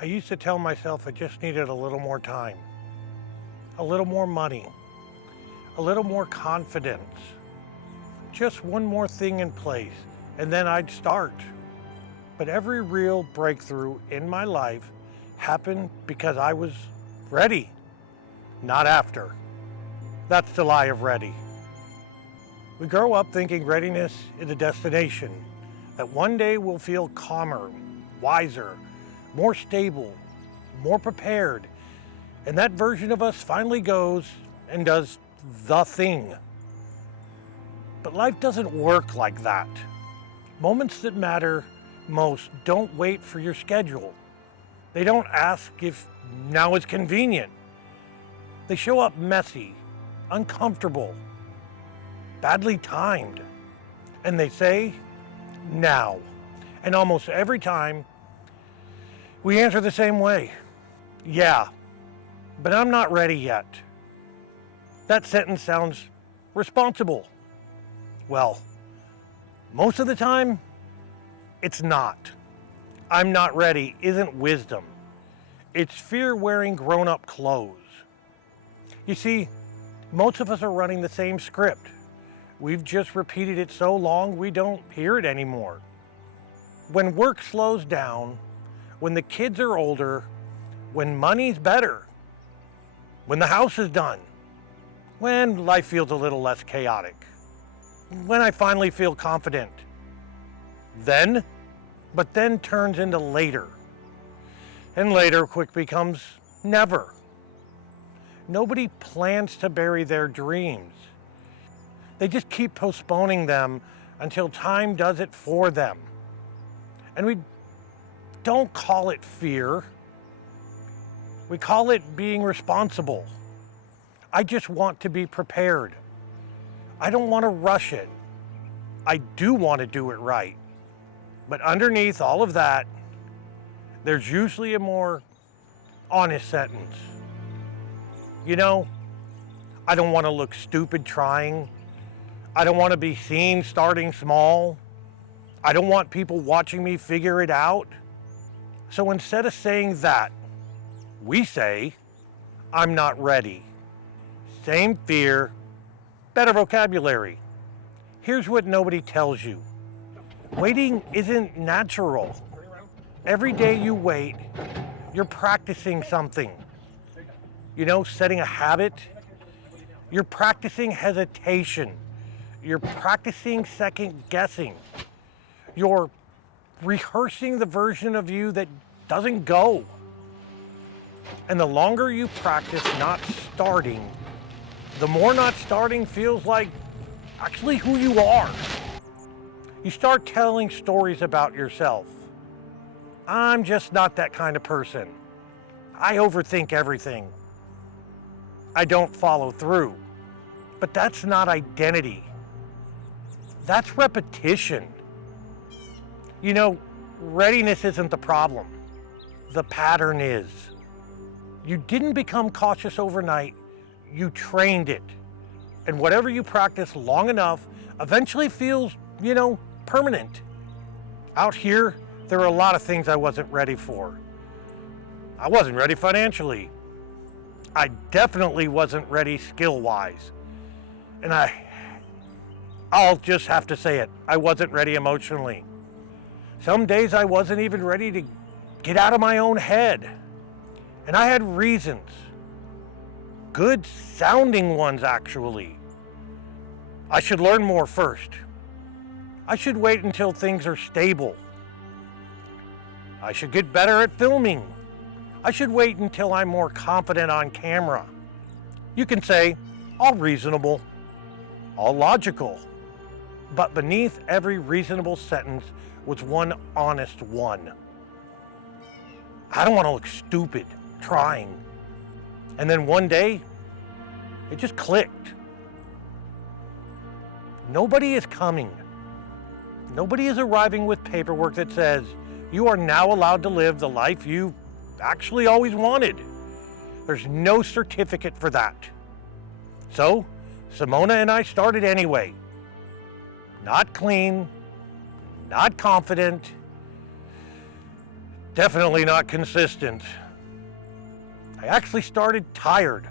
I used to tell myself I just needed a little more time, a little more money, a little more confidence, just one more thing in place, and then I'd start. But every real breakthrough in my life happened because I was ready, not after. That's the lie of ready. We grow up thinking readiness is a destination, that one day we'll feel calmer, wiser, more stable, more prepared, and that version of us finally goes and does the thing. But life doesn't work like that. Moments that matter most don't wait for your schedule. They don't ask if now is convenient. They show up messy, uncomfortable, badly timed, and they say, now. And almost every time, we answer the same way. Yeah, but I'm not ready yet. That sentence sounds responsible. Well, most of the time, it's not. I'm not ready isn't wisdom. It's fear wearing grown-up clothes. You see, most of us are running the same script. We've just repeated it so long we don't hear it anymore. When work slows down, when the kids are older, when money's better, when the house is done, when life feels a little less chaotic, when I finally feel confident, then, but then turns into later. And later quick becomes never. Nobody plans to bury their dreams. They just keep postponing them until time does it for them. And we don't call it fear. We call it being responsible. I just want to be prepared. I don't want to rush it. I do want to do it right. But underneath all of that, there's usually a more honest sentence. You know, I don't want to look stupid trying. I don't want to be seen starting small. I don't want people watching me figure it out. So instead of saying that, we say, I'm not ready. Same fear, better vocabulary. Here's what nobody tells you. Waiting isn't natural. Every day you wait, you're practicing something. You know, setting a habit. You're practicing hesitation. You're practicing second guessing. You're rehearsing the version of you that doesn't go. And the longer you practice not starting, the more not starting feels like actually who you are. You start telling stories about yourself. I'm just not that kind of person. I overthink everything. I don't follow through. But that's not identity. That's repetition. You know, readiness isn't the problem. The pattern is. You didn't become cautious overnight. You trained it. And whatever you practice long enough eventually feels, permanent. Out here, there are a lot of things I wasn't ready for. I wasn't ready financially. I definitely wasn't ready skill-wise. And I'll just have to say it, I wasn't ready emotionally. Some days I wasn't even ready to get out of my own head. And I had reasons. Good sounding ones, actually. I should learn more first. I should wait until things are stable. I should get better at filming. I should wait until I'm more confident on camera. You can say, all reasonable, all logical. But beneath every reasonable sentence was one honest one. I don't want to look stupid trying. And then one day, it just clicked. Nobody is coming. Nobody is arriving with paperwork that says you are now allowed to live the life you actually always wanted. There's no certificate for that. So, Simone and I started anyway. Not clean, not confident, Definitely not consistent. I actually started tired.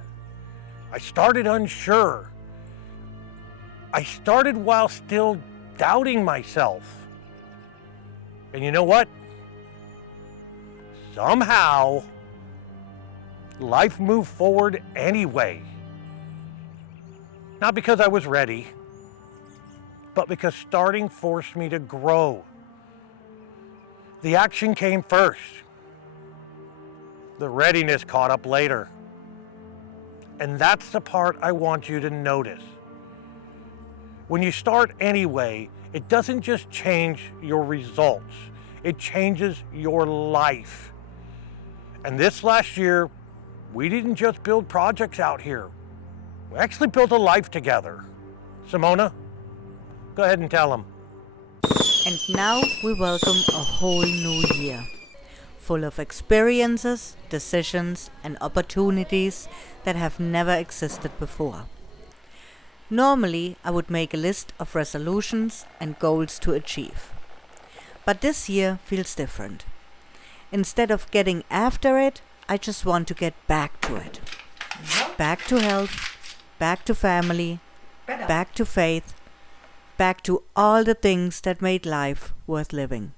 I started unsure. I started while still doubting myself. And you know what? Somehow, life moved forward anyway. Not because I was ready, but because starting forced me to grow. The action came first. The readiness caught up later. And that's the part I want you to notice. When you start anyway, it doesn't just change your results, it changes your life. And this last year, we didn't just build projects out here. We actually built a life together. Simone, go ahead and tell them. And now we welcome a whole new year, full of experiences, decisions, and opportunities that have never existed before. Normally, I would make a list of resolutions and goals to achieve. But this year feels different. Instead of getting after it, I just want to get back to it. Back to health, back to family, back to faith, back to all the things that made life worth living.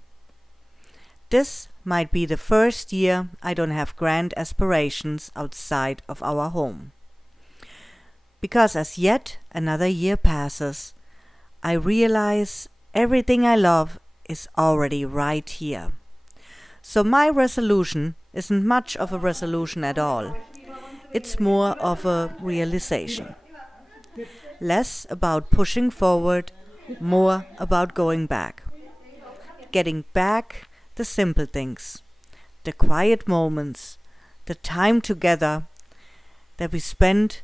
This might be the first year I don't have grand aspirations outside of our home. Because as yet another year passes, I realize everything I love is already right here. So my resolution isn't much of a resolution at all. It's more of a realization. Less about pushing forward, more about going back. Getting back the simple things, the quiet moments, the time together that we spend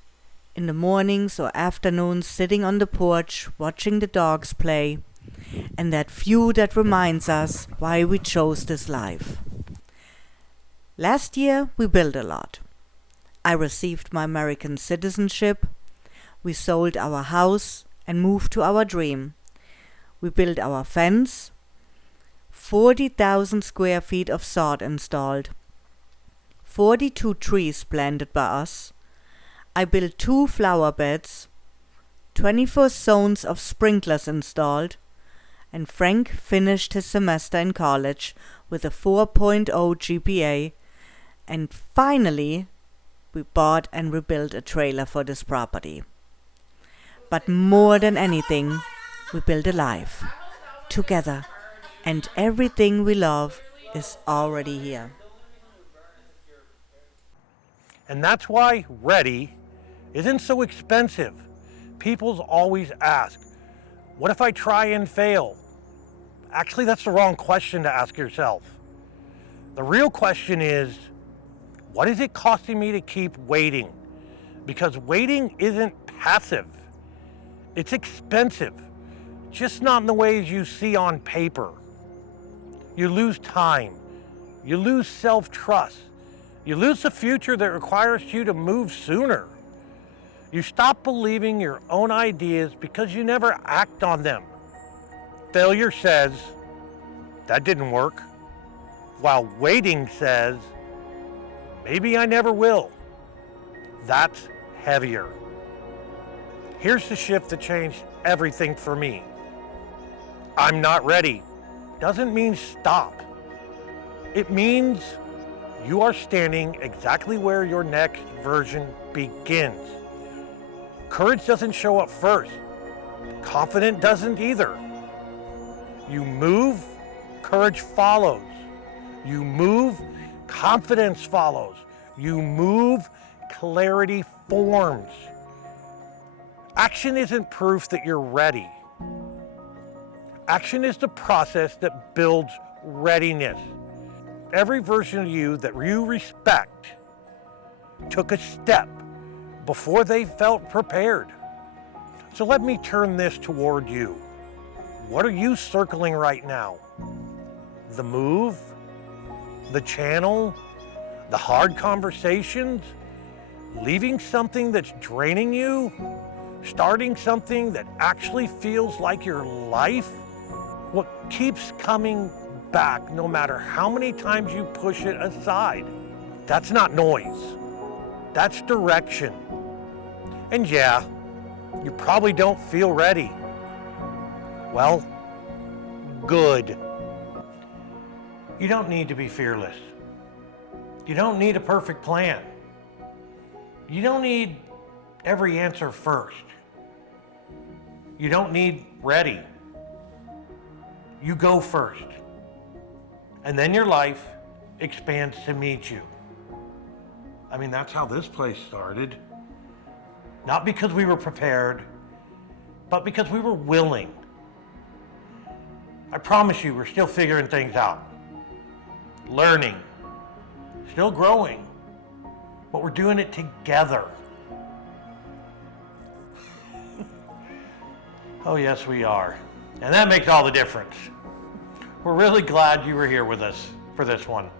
in the mornings or afternoons sitting on the porch watching the dogs play, and that view that reminds us why we chose this life. Last year we built a lot. I received my American citizenship. We sold our house and moved to our dream. We built our fence, 40,000 square feet of sod installed, 42 trees planted by us. I built 2 flower beds, 24 zones of sprinklers installed, and Frank finished his semester in college with a 4.0 GPA, and finally we bought and rebuilt a trailer for this property. But more than anything, we built a life together, and everything we love is already here. And that's why ready isn't so expensive. People always ask, what if I try and fail? Actually, that's the wrong question to ask yourself. The real question is, what is it costing me to keep waiting? Because waiting isn't passive. It's expensive, just not in the ways you see on paper. You lose time. You lose self-trust. You lose the future that requires you to move sooner. You stop believing your own ideas because you never act on them. Failure says, that didn't work, while waiting says, maybe I never will. That's heavier. Here's the shift that changed everything for me. I'm not ready doesn't mean stop. It means you are standing exactly where your next version begins. Courage doesn't show up first. Confidence doesn't either. You move, courage follows. You move, confidence follows. You move, clarity forms. Action isn't proof that you're ready. Action is the process that builds readiness. Every version of you that you respect took a step before they felt prepared. So let me turn this toward you. What are you circling right now? The move? The channel? The hard conversations? Leaving something that's draining you? Starting something that actually feels like your life? What keeps coming back no matter how many times you push it aside. That's not noise. That's direction. And yeah, you probably don't feel ready. Well, good. You don't need to be fearless. You don't need a perfect plan. You don't need every answer first. You don't need ready. You go first. And then your life expands to meet you. I mean, that's how this place started. Not because we were prepared, but because we were willing. I promise you, we're still figuring things out. Learning. Still growing. But we're doing it together. Oh, yes, we are. And that makes all the difference. We're really glad you were here with us for this one.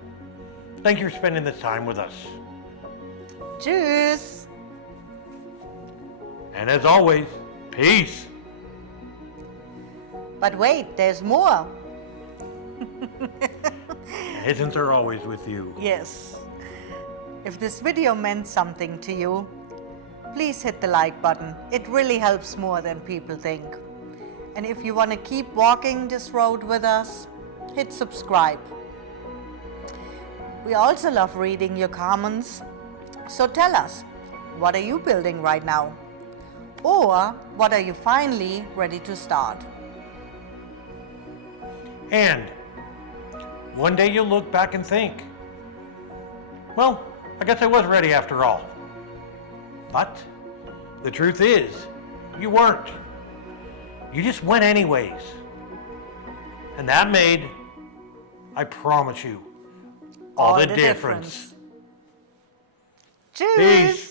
Thank you for spending this time with us. Tschüss. And as always, peace. But wait, there's more. Isn't there always with you? Yes. If this video meant something to you, please hit the like button. It really helps more than people think. And if you want to keep walking this road with us, hit subscribe. We also love reading your comments. So tell us, what are you building right now? Or what are you finally ready to start? And one day you'll look back and think, well, I guess I was ready after all. But the truth is, you weren't. You just went anyways. And that made, I promise you, all the difference. Tschüss. Peace.